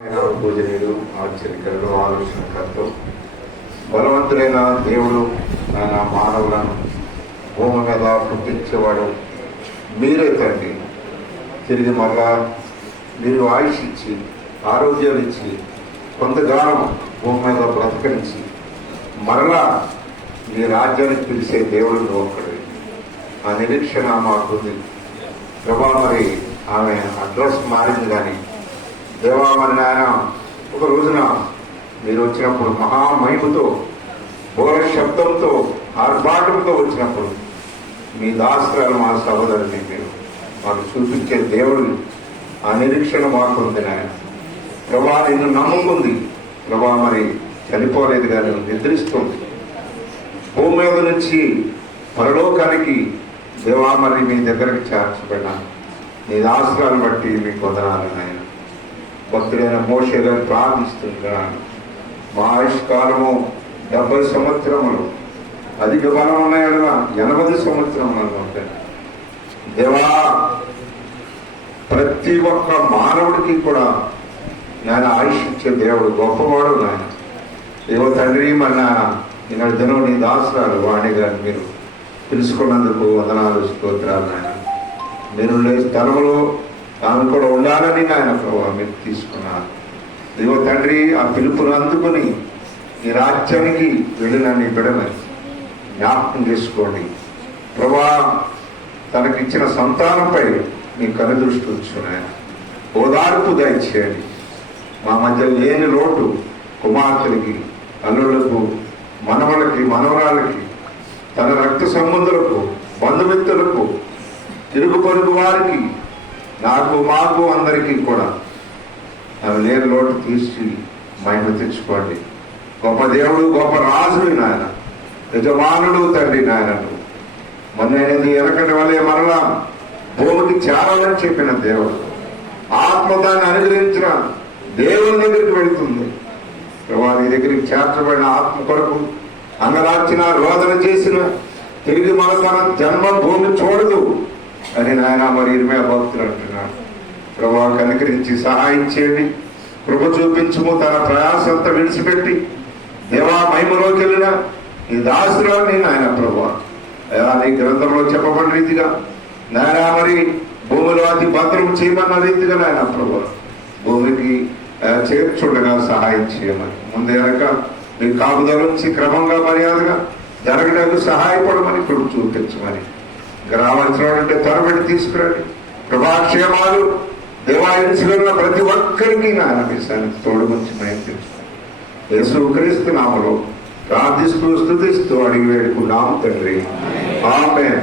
పూజనీయుడు, ఆశ్చర్యకరుడు, ఆలోచనకర్త, బలవంతుడైన దేవుడు ఆయన మానవులను భూమి మీద పుట్టించేవాడు మీరే తండ్రి. తిరిగి మళ్ళా మీరు ఆయుష్ ఇచ్చి ఆరోగ్యాలు ఇచ్చి కొంతకాలం భూమి మీద బ్రతకరించి మరలా మీ రాజ్యానికి పిలిచే దేవుడు ఒక్కడే. ఆ నిరీక్షణ మాకుంది ప్రభా. మరి ఆమె అడ్రస్ మారింది, కానీ దేవా మరి నాయన ఒక రోజున మీరు వచ్చినప్పుడు మహామహిమతో బోర శబ్దంతో ఆర్భాటంతో వచ్చినప్పుడు మీ దాసరాలు మా సహోదరుని మీరు మాకు చూపించే దేవుడు. ఆ నిరీక్షణ మాకుంది నాయన. ప్రభా నిన్ను నమ్ముకుంది ప్రభా, మరి చనిపోలేదు కానీ నిద్రిస్తుంది. భూమి మీద నుంచి పరలోకానికి దేవా మరి మీ దగ్గరికి చేర్చబడినా నీ దాసరాలను బట్టి మీకు వదనాలి నాయన. భక్తుడైన మోషే గారిని ప్రార్థిస్తున్నాను. మా ఆయుష్కాలము 70 సంవత్సరములు, అధిక బలం ఉన్నాయన 80 సంవత్సరములు ఉంటాయి. దేవా ప్రతి ఒక్క మానవుడికి కూడా నేను ఆయుష్ ఇచ్చే దేవుడు గొప్పవాడు నాయన. దేవ తండ్రి మరి నాయన ఈనాడు దినం నీ దాసరాలు వాణి గారిని మీరు తెలుసుకున్నందుకు వందనాలు, స్తోత్రాలు నాయన. మీరు స్థలంలో తాను కూడా ఉండాలని నాయన ప్రభావ మీరు తీసుకున్నారు. దేవ తండ్రి ఆ పిలుపును అందుకుని ఈ రాజ్యానికి వెళ్ళిన నీ బిడ్డని జ్ఞాపకం చేసుకోండి ప్రభా. తనకిచ్చిన సంతానంపై నీ కనుదృష్టి ఉంచున్నాయన. ఓదార్పు దయచేయండి. మా మధ్య లేని లోటు కుమార్తెలకి, అల్లుళ్లకు, మనవలకి, మనవరాలకి, తన రక్త సంబంధులకు, బంధుమిత్రులకు, ఇరుగు పొరుగు వారికి, నాకు మాకు అందరికీ కూడా తను లేని లోటు తీసి మహిమ తెచ్చుకోండి. గొప్ప దేవుడు, గొప్ప రాజుడు నాయన, యజమానుడు తండ్రి నాయనను మొన్నది ఎనకటి వల్లే మరలా భూమికి చేరాలని చెప్పిన దేవుడు. ఆత్మ దాన్ని అనుగ్రహించిన దేవుని దగ్గరికి వెళుతుంది ప్రభా. నీ దగ్గరికి చేర్చబడిన ఆత్మ కొరకు అంగలార్చిన, రోదన చేసిన తిరిగి మన తన జన్మ భూమి చూడదు అని నాయన మరి ఇరిమేయ భక్తులు అంటున్నాడు. ప్రభా కనికరించి సహాయం చేయండి, కృప చూపించుము. తన ప్రయాసంతా విడిచిపెట్టి దేవా మహిమలోకి వెళ్ళిన ఈ దాసురాన్ని నాయన ప్రభా నీ గ్రంథంలో చెప్పబడిన రీతిగా నాయన మరి భూమిలో అతి భద్రం చేయమన్న రీతిగా నాయన ప్రభా భూమికి చేర్చుండగా సహాయం చేయమని, ముందే వెనక మీ కాపుదల నుంచి క్రమంగా మర్యాదగా జరగడానికి సహాయపడమని కృప చూపించమని, గ్రామాంచడం త్వరబడి తీసుకురండి. ప్రభాక్షేమాలు దేవాలయంలో ప్రతి ఒక్కరికి నాయన విషయానికి తోడుగుంచి మేము తెలుసుకోండి. యేసుక్రీస్తు నామములో ప్రార్థిస్తూ స్తుతిస్తూ అడిగి వేడుకున్నాము తండ్రి, ఆమేన్.